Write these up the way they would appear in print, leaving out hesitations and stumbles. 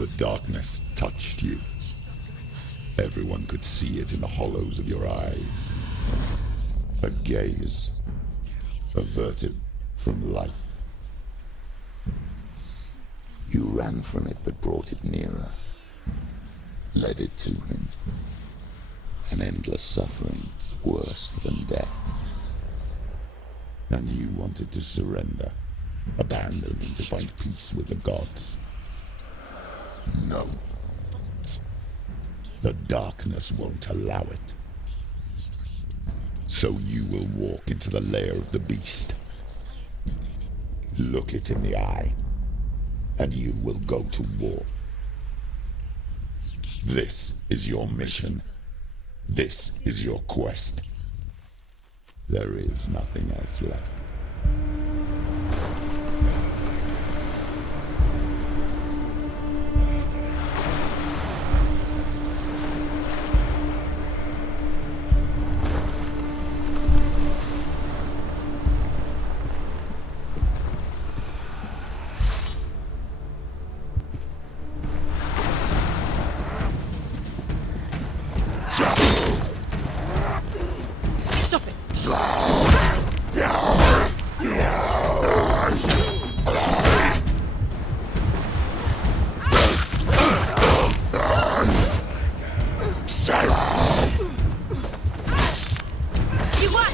The darkness touched you. Everyone could see it in the hollows of your eyes. A gaze averted from life. You ran from it but brought it nearer. Led it to him. An endless suffering worse than death. And you wanted to surrender. Abandon him to find peace with the gods. No. The darkness won't allow it. So you will walk into the lair of the beast. Look it in the eye, and you will go to war. This is your mission. This is your quest. There is nothing else left. Stop it! You won!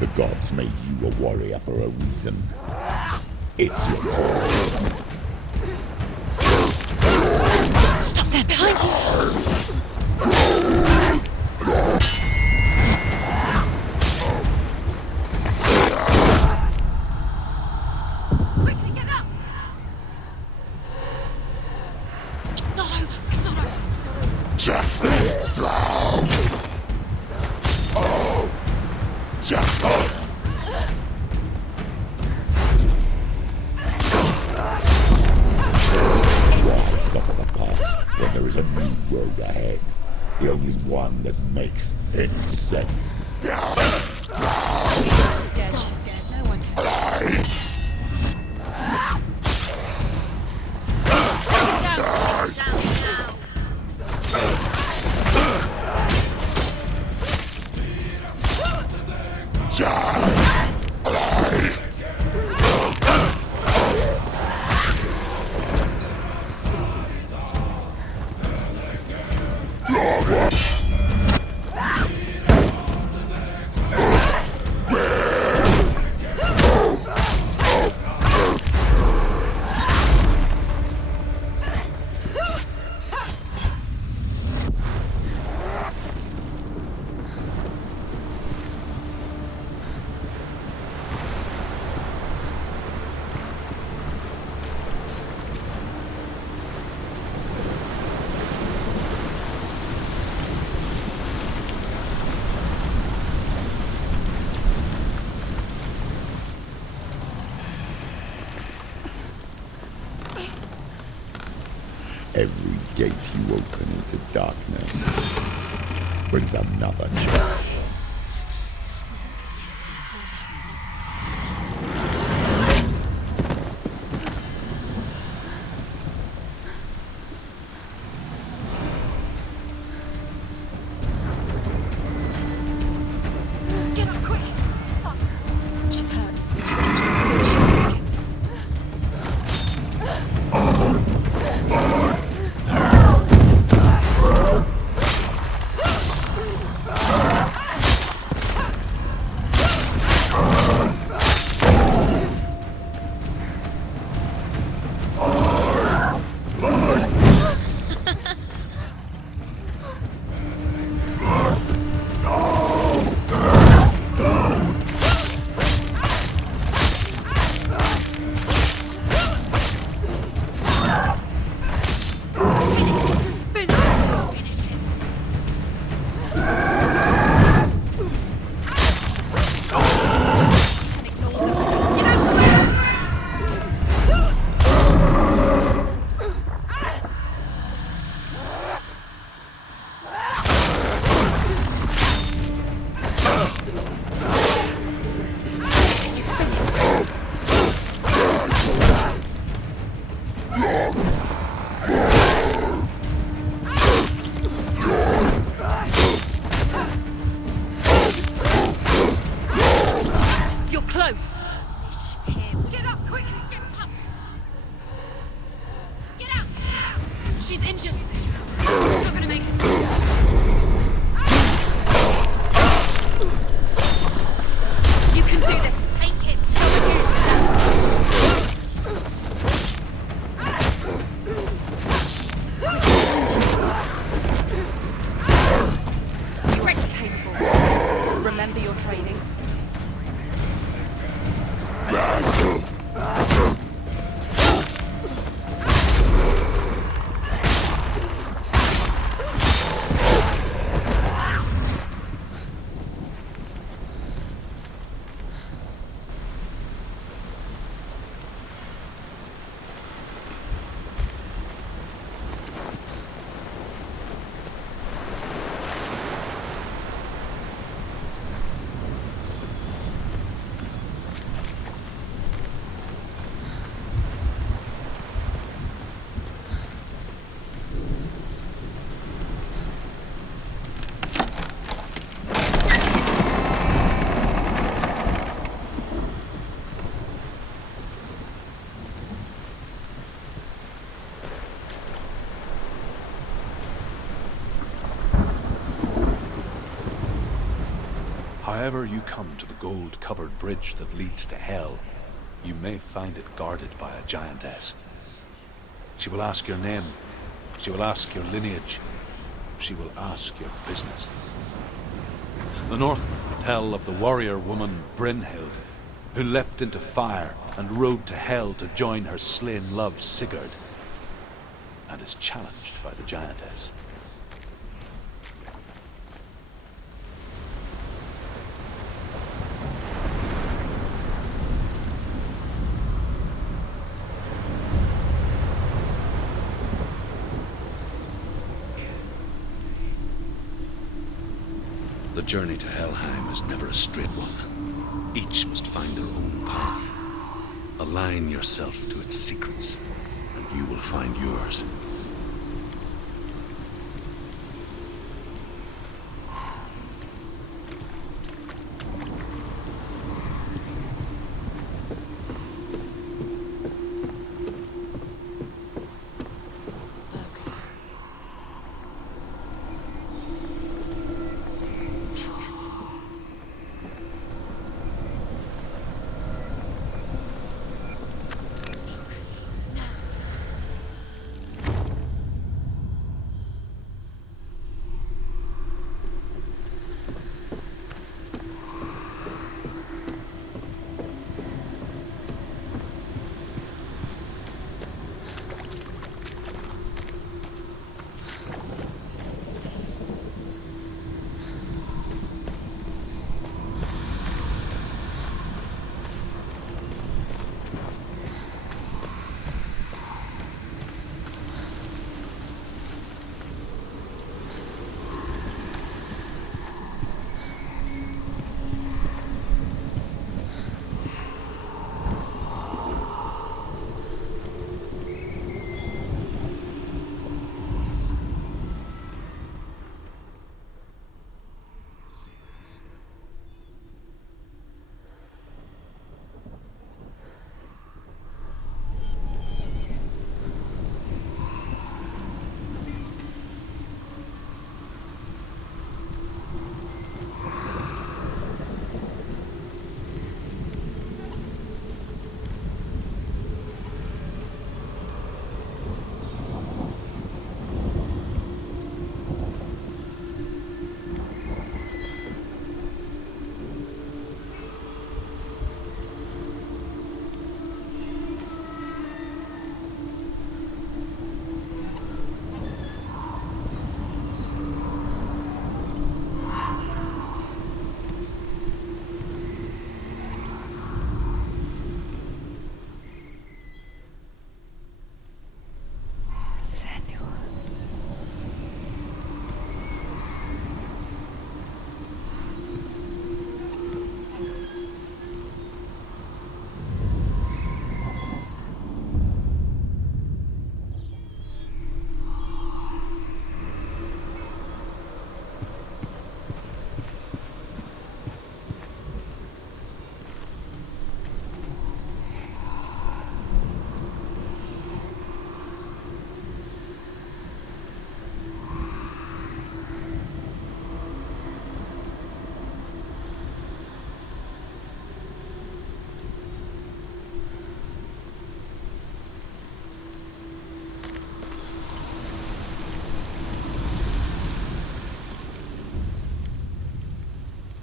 The gods made you a warrior for a reason. It's your call. Stop there, behind you! Quickly get up! It's not over, it's not over. Just flow. Oh, just why suffer the past when there is a new road ahead? The only one that makes any sense. Scared, she's scared, no one cares. Every gate you open into darkness brings another challenge. Get up quick! Just hurts. She'll make it. She's injured. She's not gonna make it. You can do this. Take him. You're ready, capable. Remember your training. However you come to the gold-covered bridge that leads to Hell, you may find it guarded by a giantess. She will ask your name, she will ask your lineage, she will ask your business. The Northmen tell of the warrior woman Brynhild, who leapt into fire and rode to Hell to join her slain love Sigurd, and is challenged by the giantess. The journey to Helheim is never a straight one. Each must find their own path. Align yourself to its secrets, and you will find yours.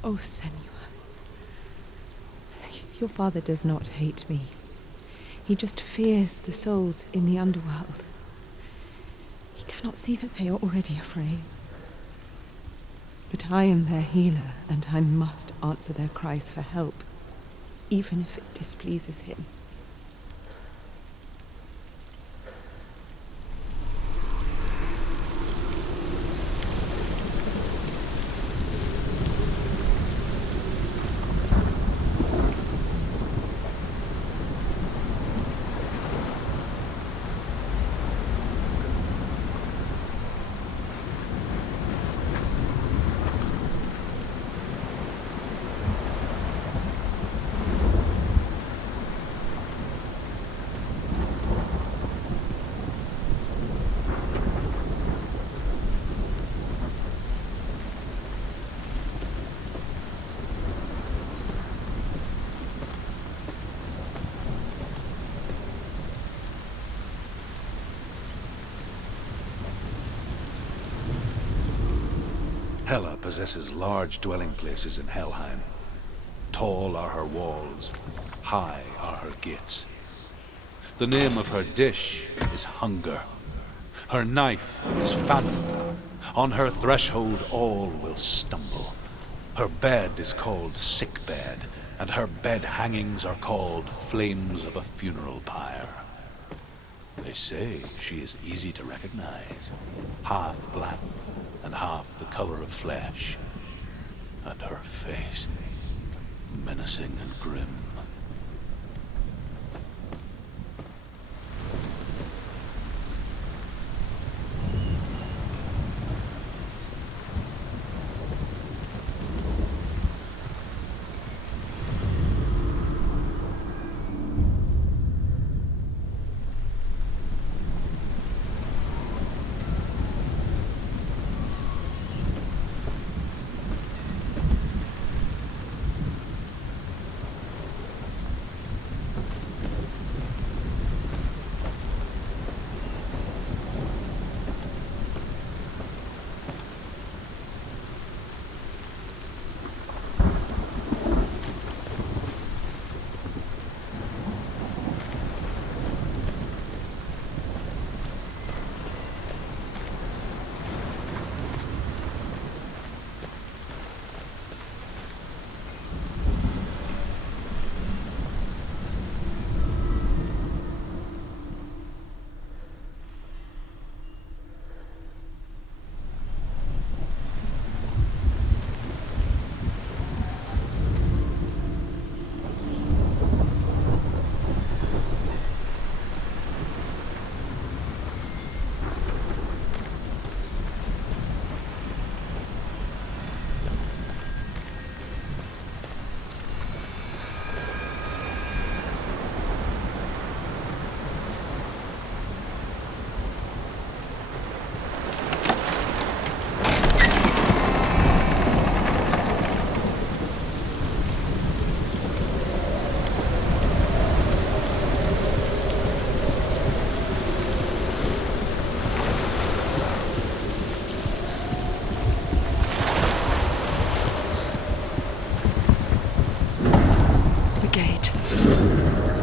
Oh, Senua. Your father does not hate me. He just fears the souls in the underworld. He cannot see that they are already afraid. But I am their healer, and I must answer their cries for help, even if it displeases him. Hela possesses large dwelling places in Helheim. Tall are her walls, high are her gates. The name of her dish is hunger. Her knife is famine. On her threshold all will stumble. Her bed is called sick bed, and her bed hangings are called flames of a funeral pyre. They say she is easy to recognize, half black and half the color of flesh, and her face menacing and grim.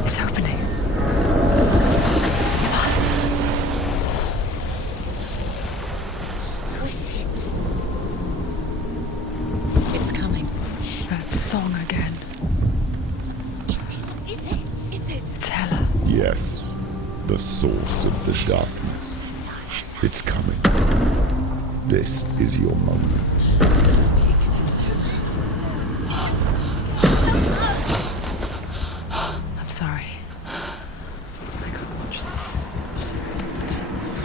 It's opening. Who is it? It's coming. That song again. Is it? Is it? Is it? It's Hela. Yes, the source of the darkness. It's coming. This is your moment. I'm sorry. I can't watch this.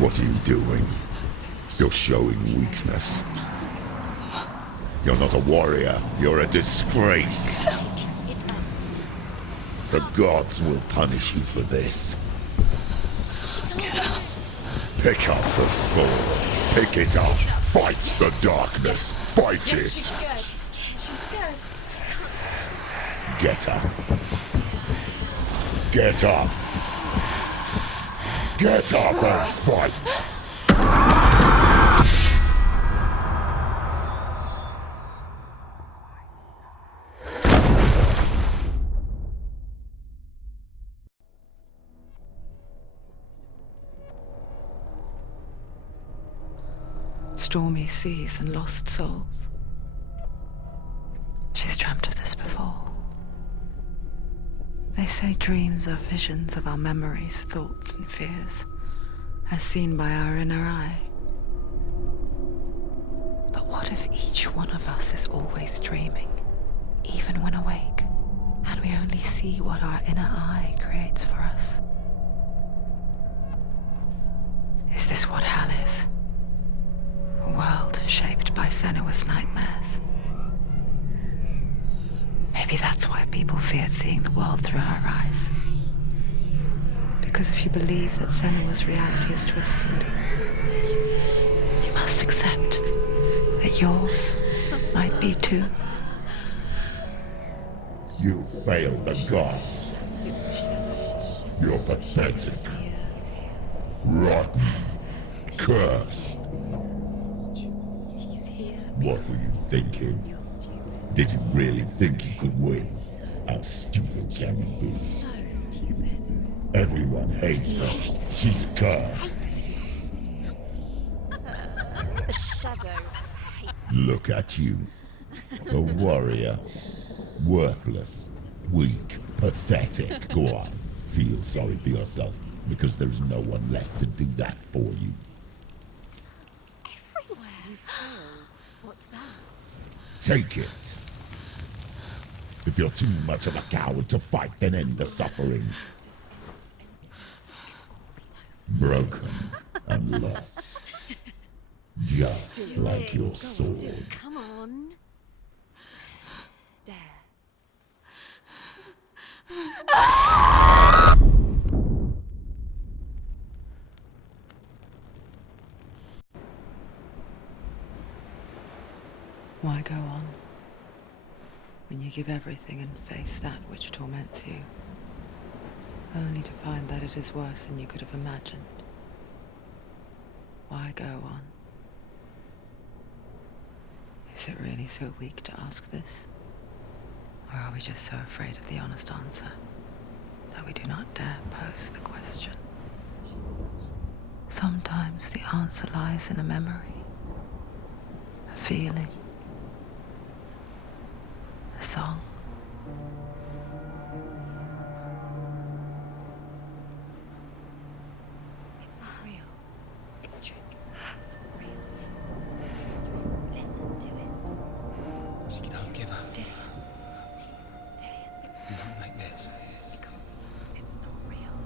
What are you doing? You're showing weakness. You're not a warrior. You're a disgrace. It's us. The gods will punish you for this. Pick up the sword. Pick it up. Fight the darkness. Fight it. She's scared. She's scared. Get up. Get up. Get up and fight. stormy seas and lost souls. She's dreamt of this before. They say dreams are visions of our memories, thoughts, and fears, as seen by our inner eye. But what if each one of us is always dreaming, even when awake, and we only see what our inner eye creates for us? Is this what hell is? A world shaped by Senua's nightmares. Maybe that's why people feared seeing the world through her eyes. Because if you believe that Senua's reality is twisted, you must accept that yours might be too. You failed the gods. You're pathetic. Rotten. Cursed. What were you thinking? Did you really think you could win? How stupid can you be? So stupid. Everyone hates her. She's cursed. The shadow hates. Look at you. A warrior. Worthless. Weak. Pathetic. Go on. Feel sorry for yourself, because there's no one left to do that for you. Everywhere. You failed. What's that? Take it. If you're too much of a coward to fight, then end the suffering. Broken and lost. Just like your sword. Come on. Dare. Why go on when you give everything and face that which torments you, only to find that it is worse than you could have imagined? Why go on? Is it really so weak to ask this? Or are we just so afraid of the honest answer that we do not dare pose the question? Sometimes the answer lies in a memory, a feeling, a song. It's not real. It's a trick. It's not real. It is real. Listen to it. Don't give up. Dillian. It's Not like this. It's not real.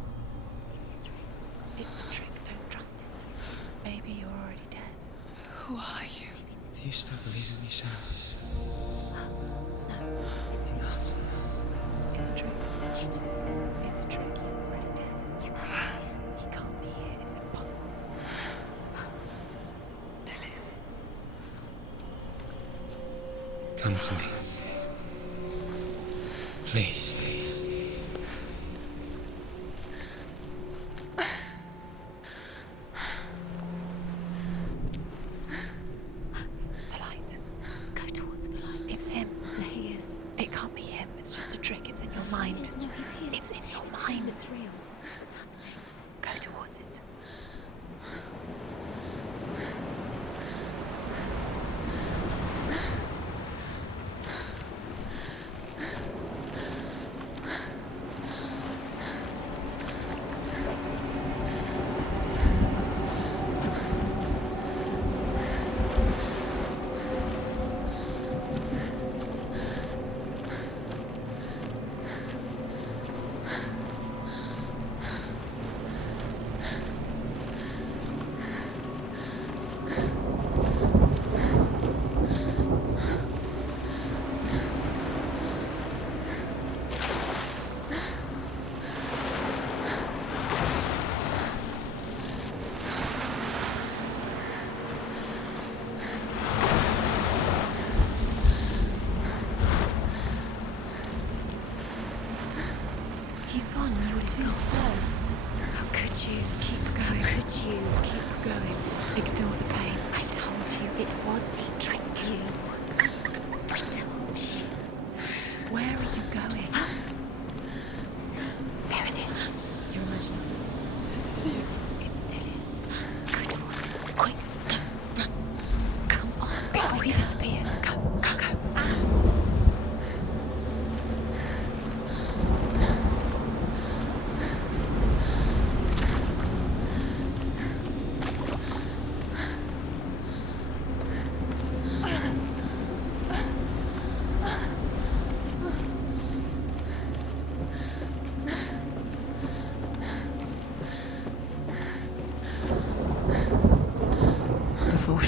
It is real. It's a trick. Don't trust it. Maybe you're already dead. Who are you? Do you still believe in me, Senua? No, it's not. It's a trick. It's a trick. He's already dead. He can't be here. It's impossible. Come to me. Please. The light. Go towards the light. It's him. There he is. It can't be him. It's just a trick. It's in your mind. No, he's here. It's in your mind. It's real. What's happening? Go towards it. He's gone. You were too slow. How could you? Keep going. How could you? Keep going. Ignore the pain. I told you it was to trick you. I told you. Where are you going? See, there it is. You're imagining. It's Dillian. Go towards it. Quick, go, run.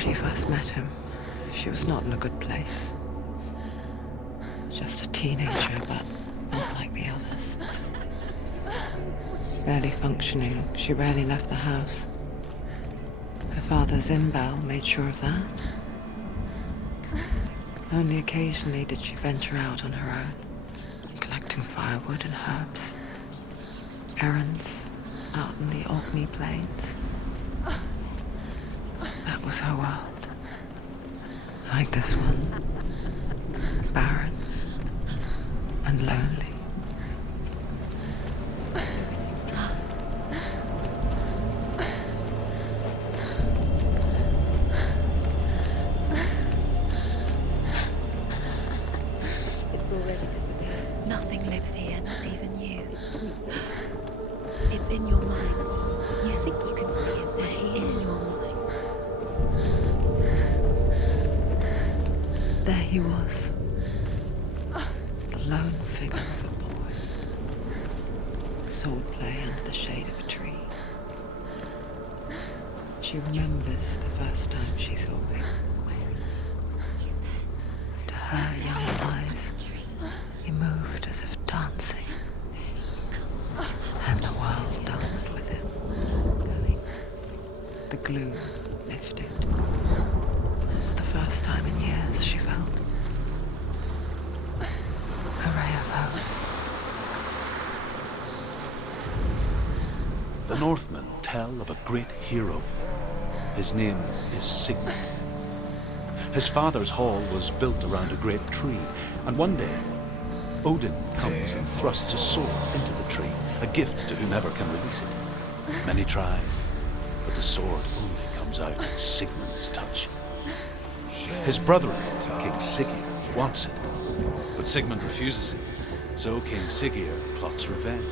she first met him, she was not in a good place. Just a teenager, but not like the others. Barely functioning, she rarely left the house. Her father, Zimbel, made sure of that. Only occasionally did she venture out on her own, collecting firewood and herbs. Errands out in the Orkney Plains. That was her world. Like this one. Barren and lonely. It's already disappeared. Nothing lives here, not even you. It's in your mind. You think you can see it, but it's in your mind. There he was. The lone figure of a boy. Swordplay under the shade of a tree. She remembers the first time she saw him. To her young eyes, he moved as if dancing. And the world danced with him. The gloom lifted. For the first time in years, she felt a ray of hope. The Northmen tell of a great hero. His name is Sigmund. His father's hall was built around a great tree, and one day Odin comes and thrusts a sword into the tree, a gift to whomever can release it. Many try, but the sword only comes out at Sigmund's touch. His brother-in-law, King Siggeir, wants it, but Sigmund refuses it, so King Siggeir plots revenge.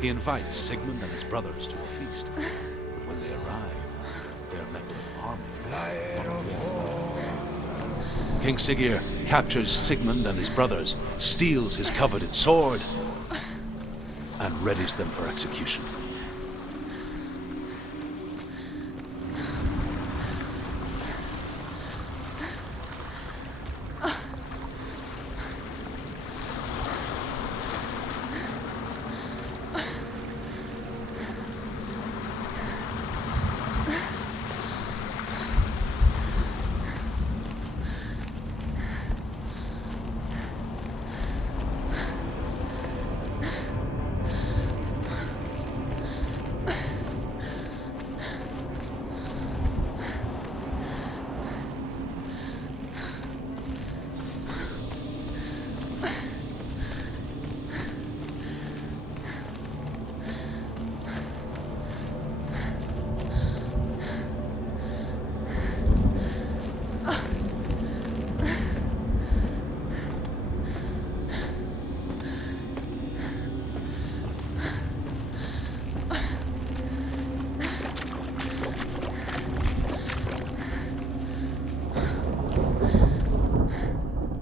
He invites Sigmund and his brothers to a feast, but when they arrive, they are met with an army. King Siggeir captures Sigmund and his brothers, steals his coveted sword, and readies them for execution.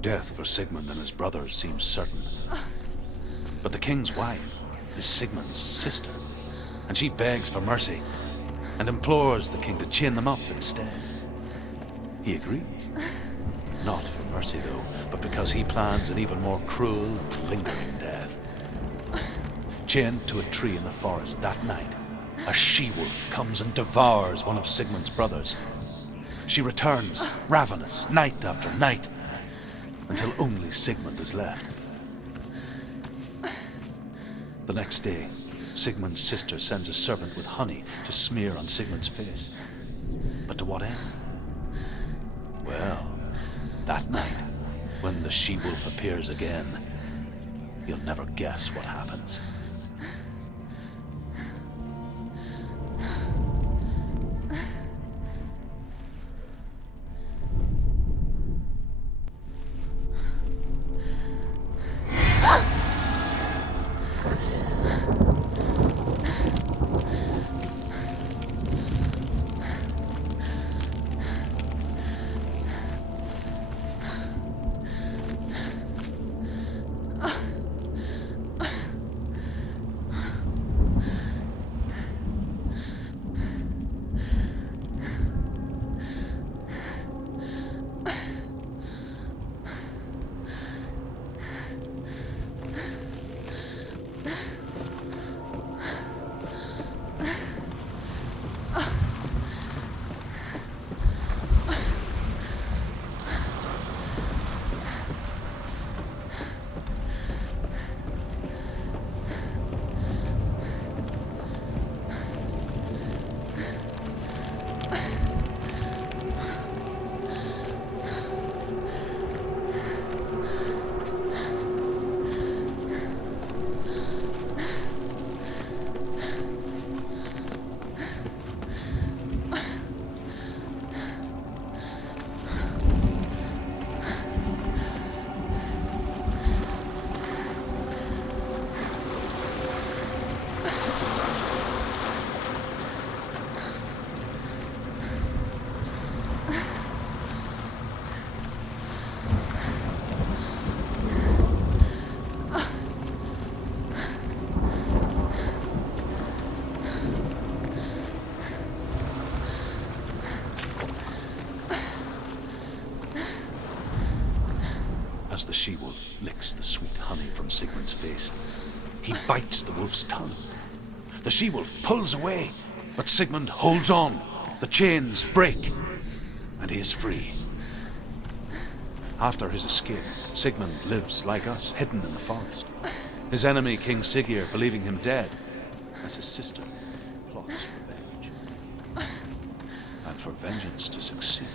Death for Sigmund and his brothers seems certain. But the king's wife is Sigmund's sister, and she begs for mercy and implores the king to chain them up instead. He agrees. Not for mercy, though, but because he plans an even more cruel, lingering death. Chained to a tree in the forest that night, a she-wolf comes and devours one of Sigmund's brothers. She returns, ravenous, night after night, until only Sigmund is left. The next day, Sigmund's sister sends a servant with honey to smear on Sigmund's face. But to what end? Well, that night, when the she-wolf appears again, you'll never guess what happens. as the she-wolf licks the sweet honey from Sigmund's face. He bites the wolf's tongue. The she-wolf pulls away, but Sigmund holds on. The chains break, and he is free. After his escape, Sigmund lives like us, hidden in the forest. His enemy, King Siggeir, believing him dead, as his sister plots revenge. And for vengeance to succeed,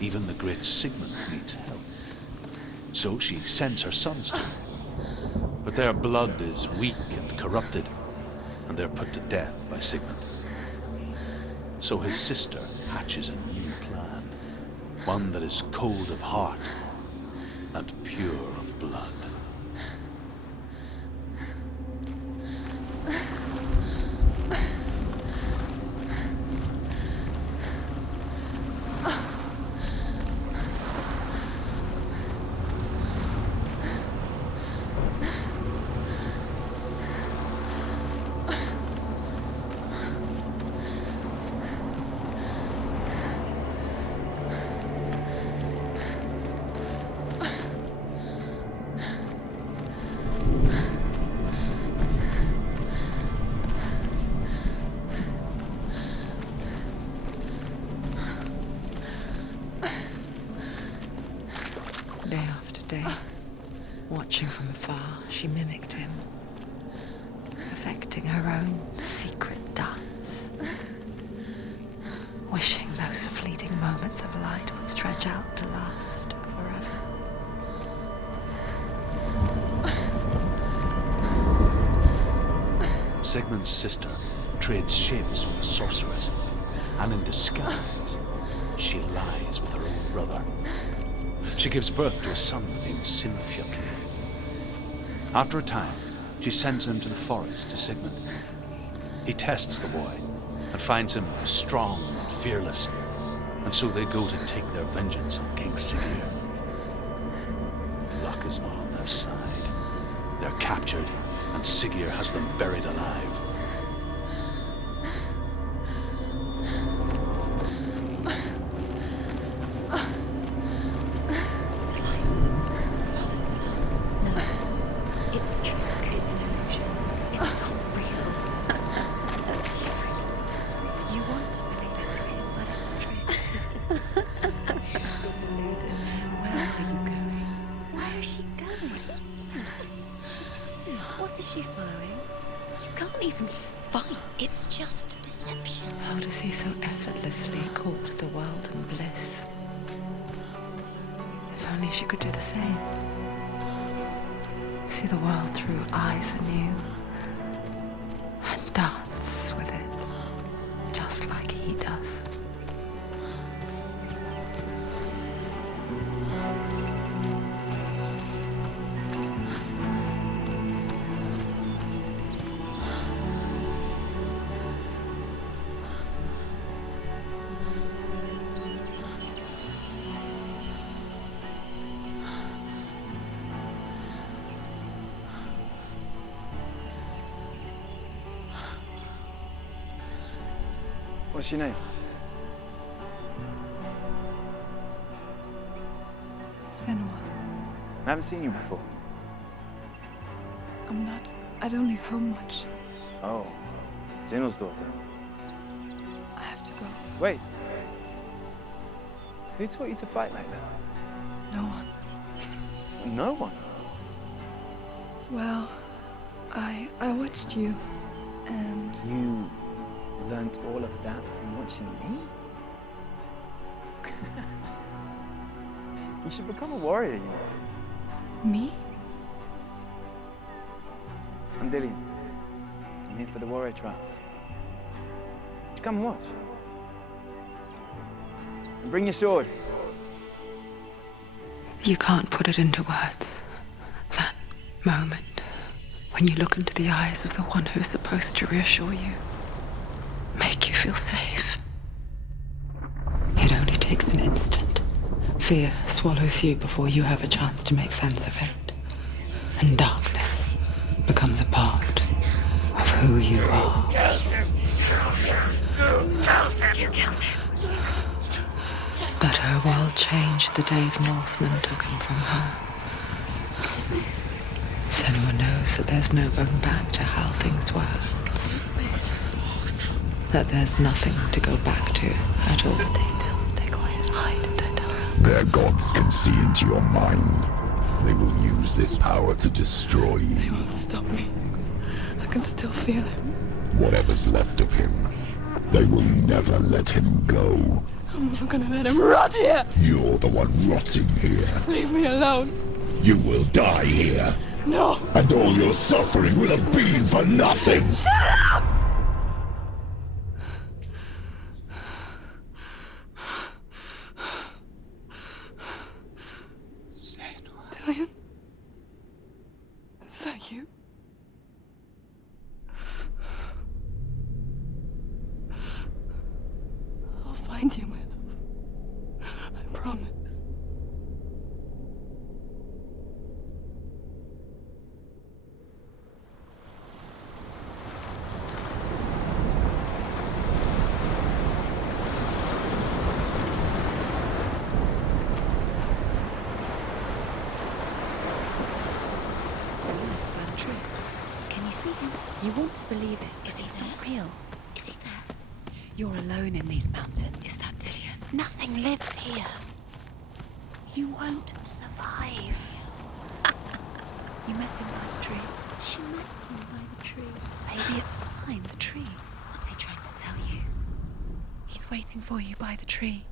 even the great Sigmund needs help. So she sends her sons to him. But their blood is weak and corrupted, and they're put to death by Sigmund. So his sister hatches a new plan, one that is cold of heart and pure of blood. Day after day, watching from afar, she mimicked him, perfecting her own secret dance, wishing those fleeting moments of light would stretch out to last forever. Sigmund's sister trades shapes with a sorceress, and in disguise, she lies with her own brother. She gives birth to a son named Sinfjotli. After a time, she sends him to the forest to Sigmund. He tests the boy and finds him strong and fearless, and so they go to take their vengeance on King Siggeir. Luck is not on their side. They're captured, and Siggeir has them buried alive. No, it's a trick. It's an illusion. It's not real. But you want to believe it's real, but it's a trick. You're deluded. Where are you going? Where is she going? What is she following? You can't even fight. It's just deception. How does he so effortlessly court the world and bliss? If only she could do the same. See the world through eyes anew and dance with it, just like he does. What's your name? Senua, I haven't seen you before. I don't leave home much. Oh, Zenua's daughter. I have to go. Wait. Who taught you to fight like that? No one. No one. Well, I watched you, and You learnt all of that from watching me? You should become a warrior, you know. me? I'm Dillian. I'm here for the warrior trials. Just come and watch. And bring your sword. You can't put it into words. That moment when you look into the eyes of the one who is supposed to reassure you, make you feel safe. It only takes an instant. Fear swallows you before you have a chance to make sense of it. And darkness becomes a part of who you are. You killed him. But her world changed the day the Northmen took him from her. Senua knows that there's no going back to how things were. What was that? That there's nothing to go back to at all. Stay still, stay quiet, hide, don't tell her. Their gods can see into your mind. They will use this power to destroy you. They won't stop me. I can still feel it. Whatever's left of him, they will never let him go. I'm not gonna let him rot here! You're the one rotting here. Leave me alone! You will die here. No! And all your suffering will have been for nothing. Shut up! Dillian? Is that you? I'll find you, my love. I promise. Can you see him? You want to believe it. Is he not real? Is he there? You're alone in these mountains. Is that Dillian? Nothing lives here. You won't survive. You met him by the tree. She met him by the tree. Maybe it's a sign, the tree. What's he trying to tell you? He's waiting for you by the tree.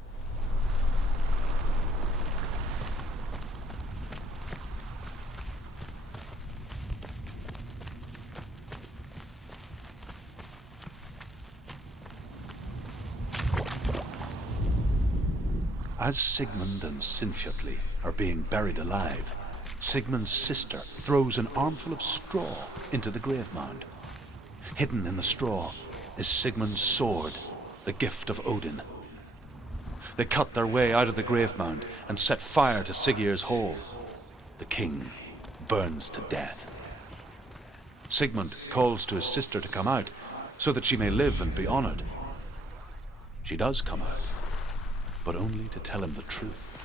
As Sigmund and Sinfjotli are being buried alive, Sigmund's sister throws an armful of straw into the grave mound. Hidden in the straw is Sigmund's sword, the gift of Odin. They cut their way out of the grave mound and set fire to Siggeir's hall. The king burns to death. Sigmund calls to his sister to come out so that she may live and be honored. She does come out, but only to tell him the truth.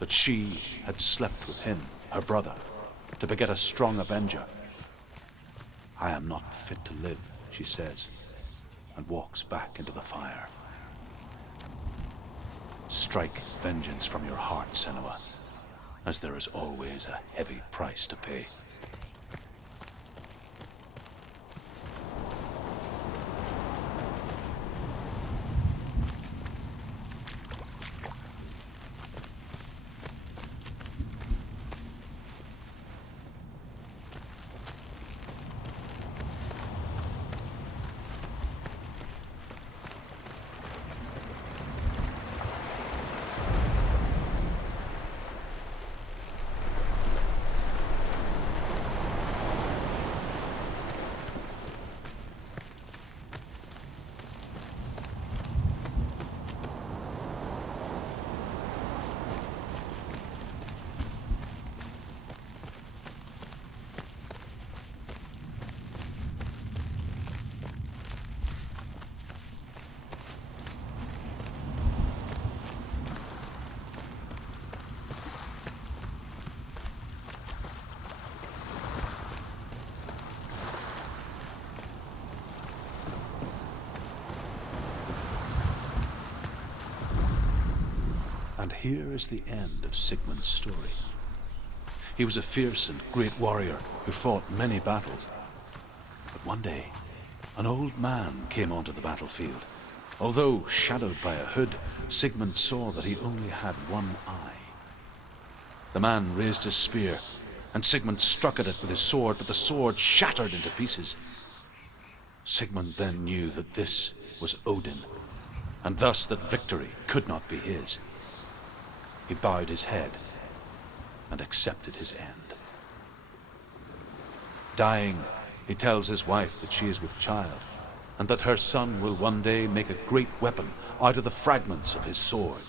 That she had slept with him, her brother, to beget a strong avenger. I am not fit to live, she says, and walks back into the fire. Strike vengeance from your heart, Senua, as there is always a heavy price to pay. And here is the end of Sigmund's story. He was a fierce and great warrior who fought many battles. But one day, an old man came onto the battlefield. Although shadowed by a hood, Sigmund saw that he only had one eye. The man raised his spear, and Sigmund struck at it with his sword, but the sword shattered into pieces. Sigmund then knew that this was Odin, and thus that victory could not be his. He bowed his head and accepted his end. Dying, he tells his wife that she is with child, and that her son will one day make a great weapon out of the fragments of his sword.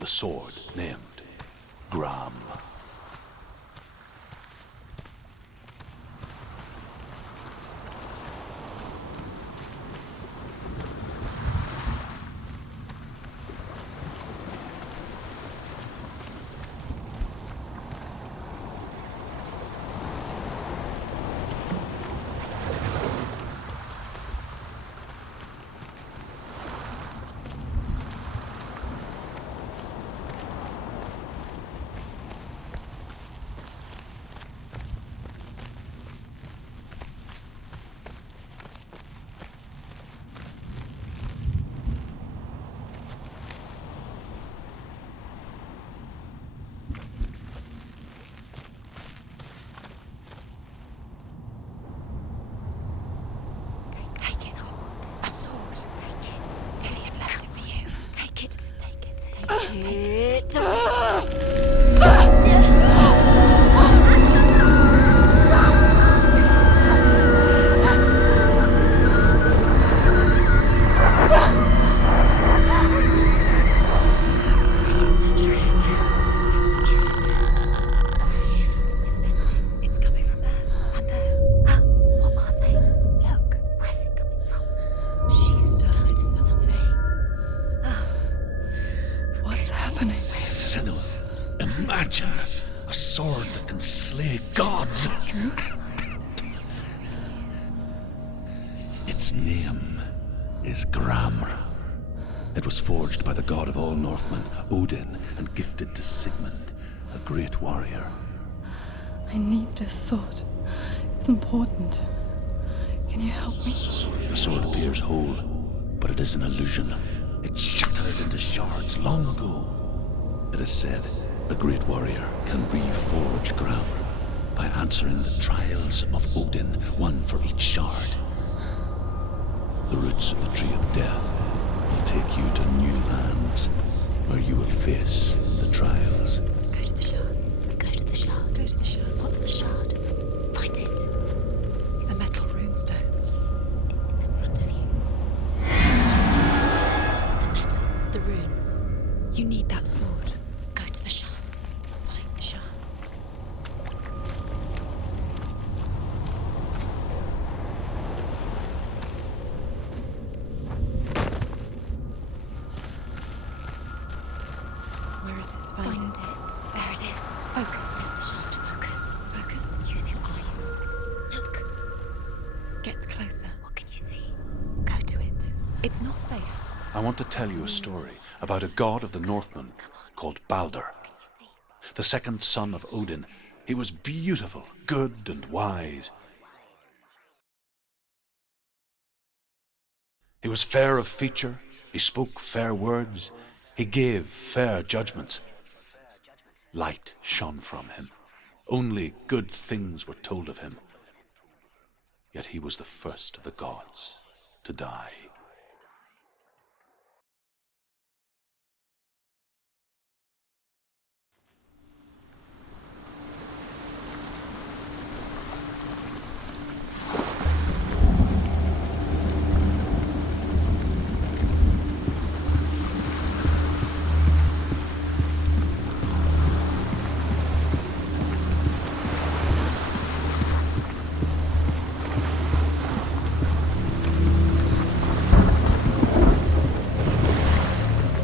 The sword named Gram. It's a trick. It's a trick. It's ending. It's coming from there and there. What are they? Look. Where's it coming from? She started something. What's happening? Senua, imagine a sword that can slay gods. Its name is Gramr. It was forged by the god of all Northmen, Odin, and gifted to Sigmund, a great warrior. I need this sword. It's important. Can you help me? The sword appears whole, but it is an illusion. It shattered into shards long ago. It is said a great warrior can reforge Gramr by answering the trials of Odin, one for each shard. The roots of the Tree of Death will take you to new lands where you will face the trials. Go to the shards. Go to the shard. Go to the shards. What's the shard? Find it. It's the metal runestones. It's in front of you. The metal. The runes. You need that sword. Go to the shard. Find the shards. Where is it? Find it. There it is. Focus. Where's the shard? Focus. Focus. Use your eyes. Look. Get closer. What can you see? Go to it. It's not safe. I want to tell you a story about a god of the Northmen called Balder, Can you see? the second son of Odin. He was beautiful, good, and wise. He was fair of feature, he spoke fair words, he gave fair judgments. Light shone from him. Only good things were told of him. Yet he was the first of the gods to die.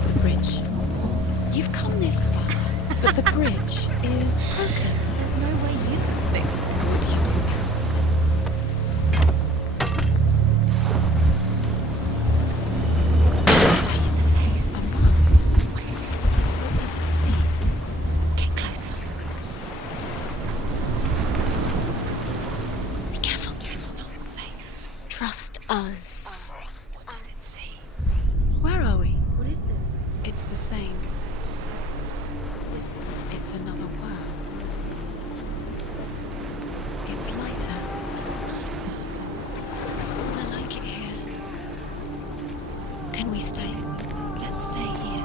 The bridge. You've come this far, but the bridge is broken. There's no way you can fix it. What do you do, Elves? Face. What is it? What does it see? Get closer. Be careful. It's not safe. Trust us. What does it see? Where are we? What is this? It's the same. It's another world. It's lighter. It's nicer. I like it here. Can we stay? Let's stay here.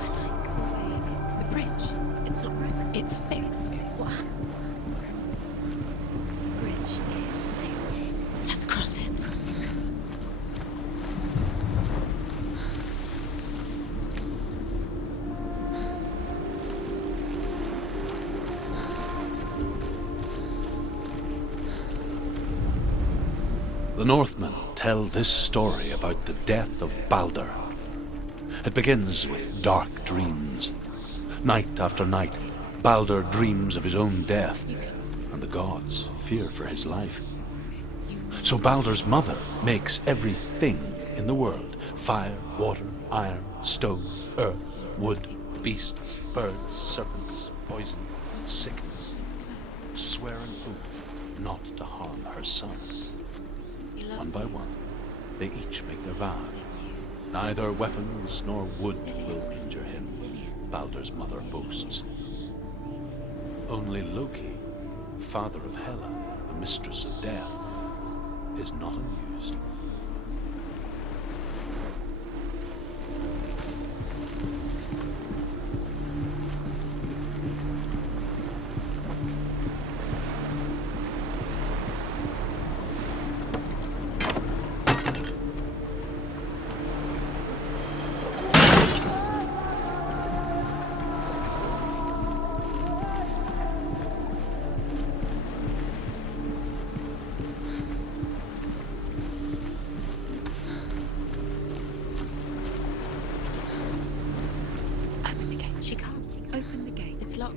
I like the way The bridge. it's not broken. It's fixed. What happened? The bridge is fixed. Let's cross it. The Northmen tell this story about the death of Balder. It begins with dark dreams. Night after night, Balder dreams of his own death, and the gods fear for his life. So Balder's mother makes everything in the world: fire, water, iron, stone, earth, wood, beast, birds, serpents, poison, sickness, swear an oath not to harm her sons. One by one, they each make their vow. Neither weapons nor wood will injure him, Balder's mother boasts. Only Loki, father of Hela, the mistress of death, is not amused.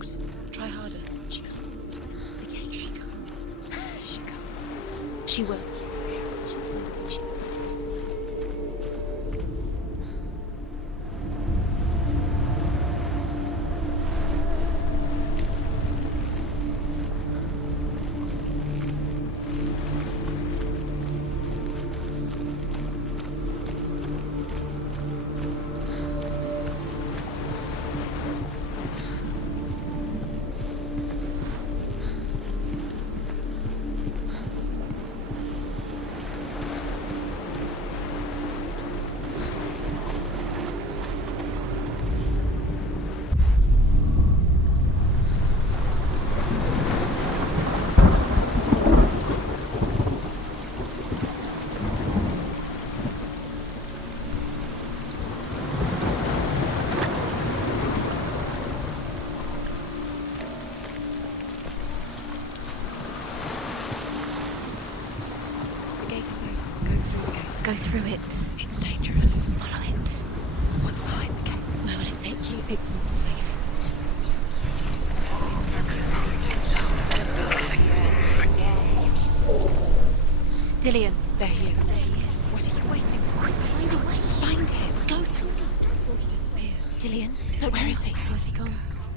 locked. Try harder. She can't. The gate. She can't. She will. She'll find a way. She will. Go through it. It's dangerous. Follow it. What's behind the gate? Where will it take you? It's not safe. Dillian. There he is. There he is. What are you waiting for? Quick, find a way. Find him. Go through it. Before he disappears. Dillian, don't Where move. is he? Where's he gone?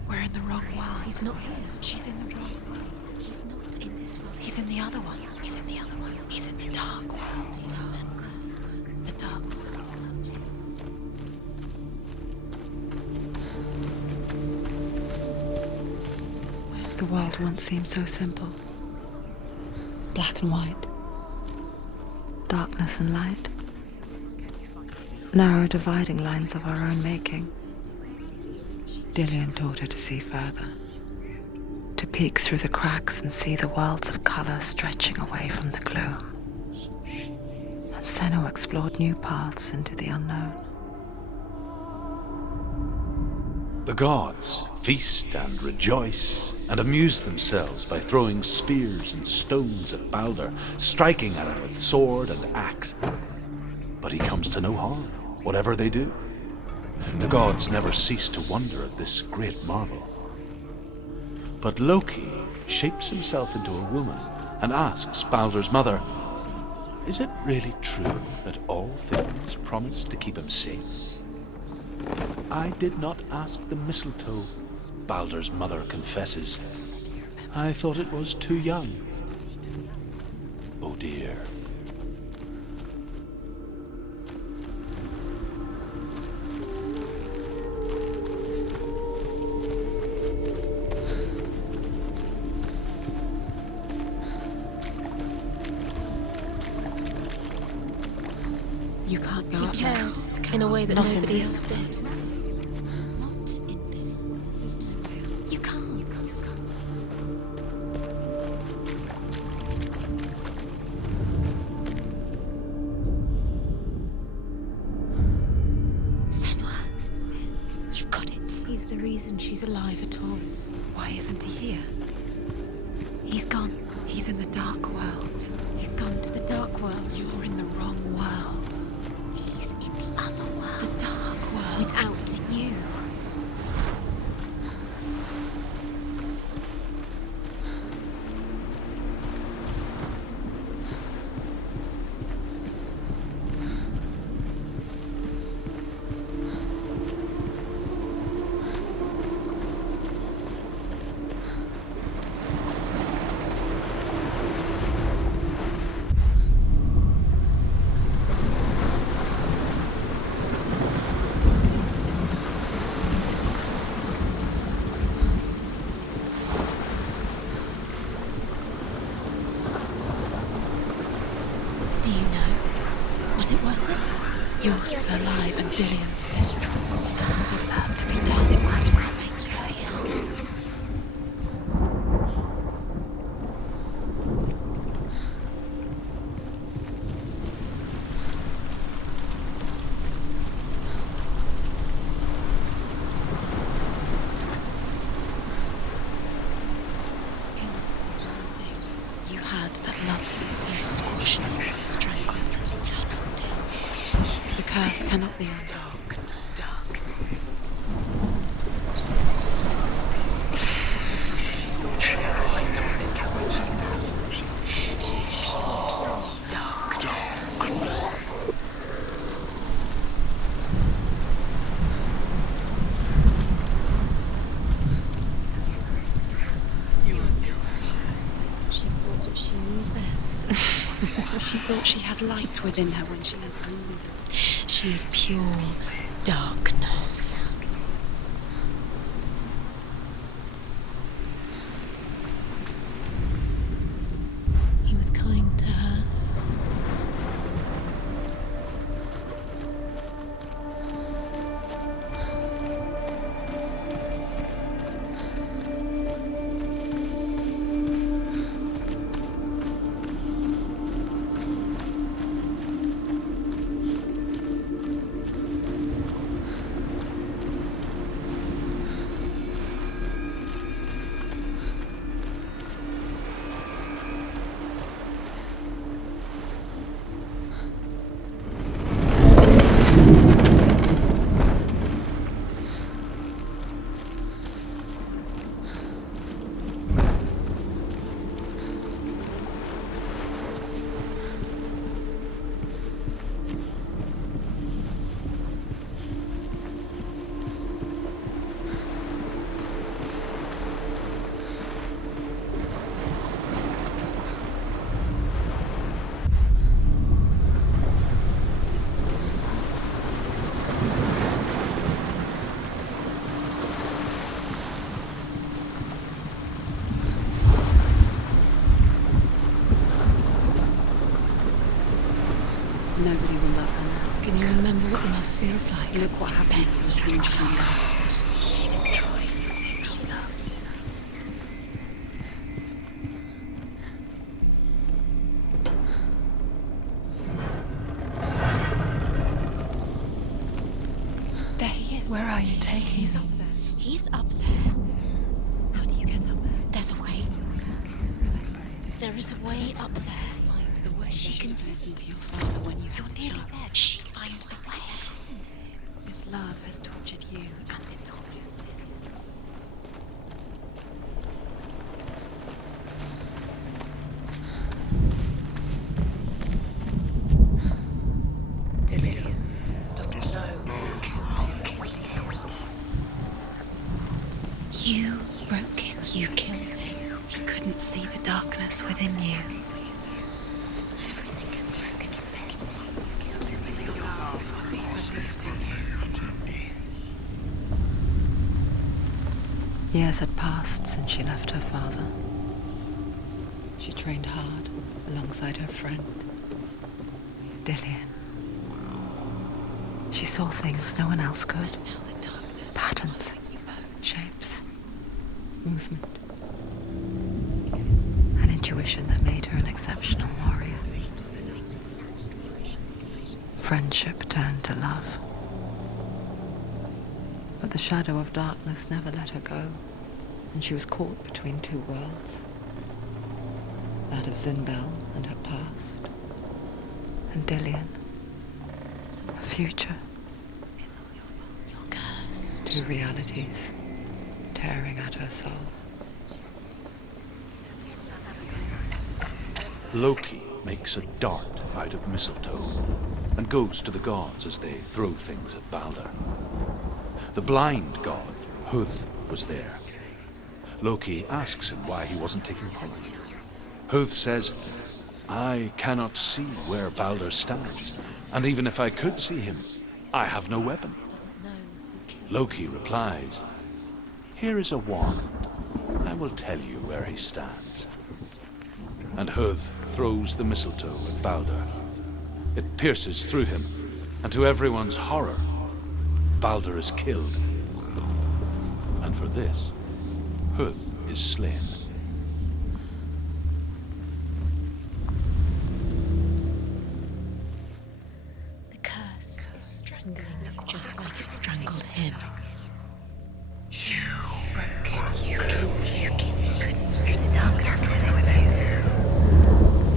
We're in the wrong world. He's not here. She's in the wrong world. He's not in this world. He's in the other one. He's in the other one. He's in the dark world. The dark world. The world once seemed so simple. Black and white. Darkness and light. Narrow dividing lines of our own making. Dillian taught her to see further. To peek through the cracks and see the worlds of color stretching away from the gloom. And Senua explored new paths into the unknown. The gods feast and rejoice and amuse themselves by throwing spears and stones at Balder, striking at him with sword and axe. But he comes to no harm, whatever they do. The gods never cease to wonder at this great marvel. But Loki shapes himself into a woman and asks Balder's mother, "Is it really true that all things promise to keep him safe?" "I did not ask the mistletoe," Balder's mother confesses. "I thought it was too young." Oh dear. You can't go He up cared there. in a way that Not in nobody this else did. Not in this world. You can't. Senua, you've got it. He's the reason she's alive at all. Why isn't he here? He's gone. He's in the dark world. He's gone to the dark world. You're in the wrong world. He's in the other world. The dark world. Without you. Do you know? Was it worth it? You're still alive and Dillian's dead. Doesn't deserve to be dead. How does that make you feel? You had that loved you. You squashed it, strangled it. The curse cannot be undone. She thought she had light within her when she left home. She is pure darkness. He was kind to her. Nobody will love her now. Can you remember what love feels like? Look what happens to the things she loves. She destroys the thing she loves. There he is. Where are you taking He's me? up there. He's up there. How do you get up there? There's a way. There is a way up there. Find the way. She can listen to your father when you You're have a nearly chance. there. She can find the way. Listen to him. This love has tortured you, and it tortures him. Dillian doesn't know who killed him. You broke him. You killed him. He couldn't see the darkness within you. Years had passed since she left her father. She trained hard alongside her friend, Dillian. She saw things no one else could. Patterns, shapes, movement. An intuition that made her an exceptional warrior. Friendship turned to love. But the shadow of darkness never let her go, and she was caught between two worlds. That of Zinbel and her past, and Dillian, her future. You're cursed. Two realities tearing at her soul. Loki makes a dart out of mistletoe and goes to the gods as they throw things at Balder. The blind god, Huth, was there. Loki asks him why he wasn't taking part. Huth says, I cannot see where Balder stands, and even if I could see him, I have no weapon. Doesn't know who killed Loki replies, Here is a wand. I will tell you where he stands. And Huth throws the mistletoe at Balder. It pierces through him, and to everyone's horror, Balder is killed. And for this, Huth is slain. The curse is strangling you just like it strangled him. You broke him. You couldn't see the darkness within you.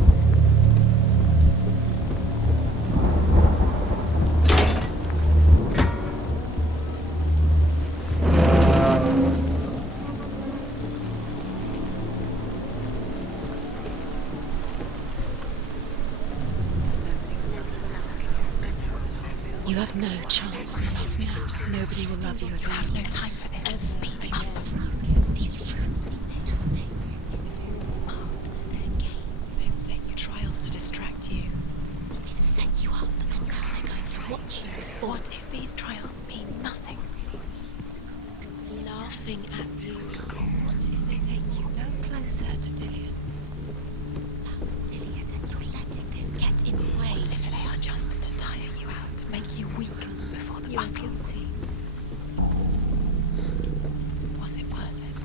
You have no chance of love now. Nobody will love you again. You have no time for this. Speed up. These rooms mean nothing. It's all part of their game. They've set you trials to distract you. Watch you fall. What if these trials mean nothing? Laughing at you. What if they take you no closer to Dillian? About Dillian, and you're letting this get in the way. What if they are just to tire you out, make you weak before the You are battle? guilty. Was it worth it?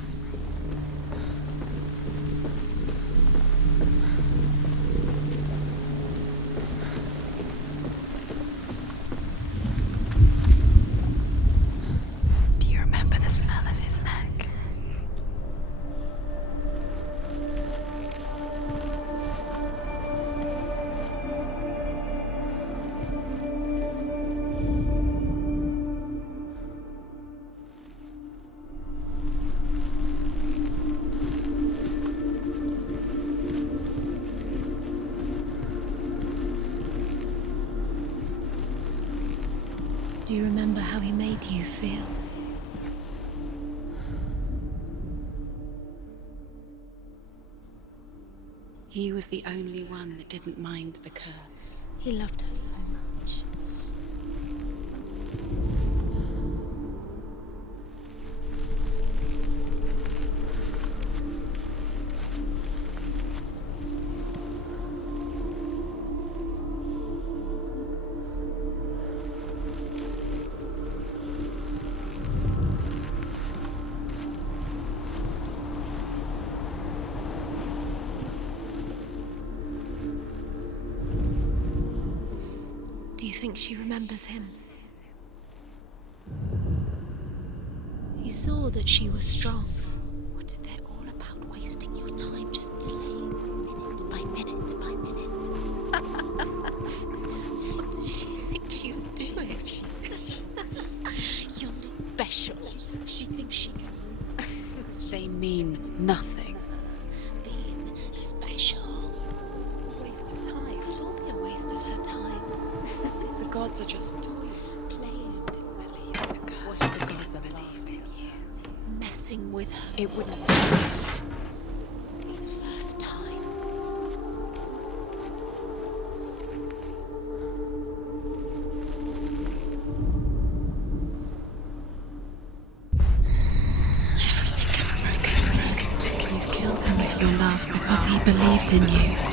Do you remember the smell of his neck? Do you remember how he made you feel? He was the only one that didn't mind the curse. He loved her so much. Do you think she remembers him? He saw that she was strong. What if they're all about wasting your time, just delaying minute by minute by minute? What does she think she's doing? You're not special. She thinks she can. They mean nothing. Being special. Waste of time. Could all be a waste of her time. What if the gods are just Playing, believe in the curse? What if the gods are believed in you? messing with her. It wouldn't be this. Be the first time. Everything gets broken and broken. You've killed him with your love because he believed in you.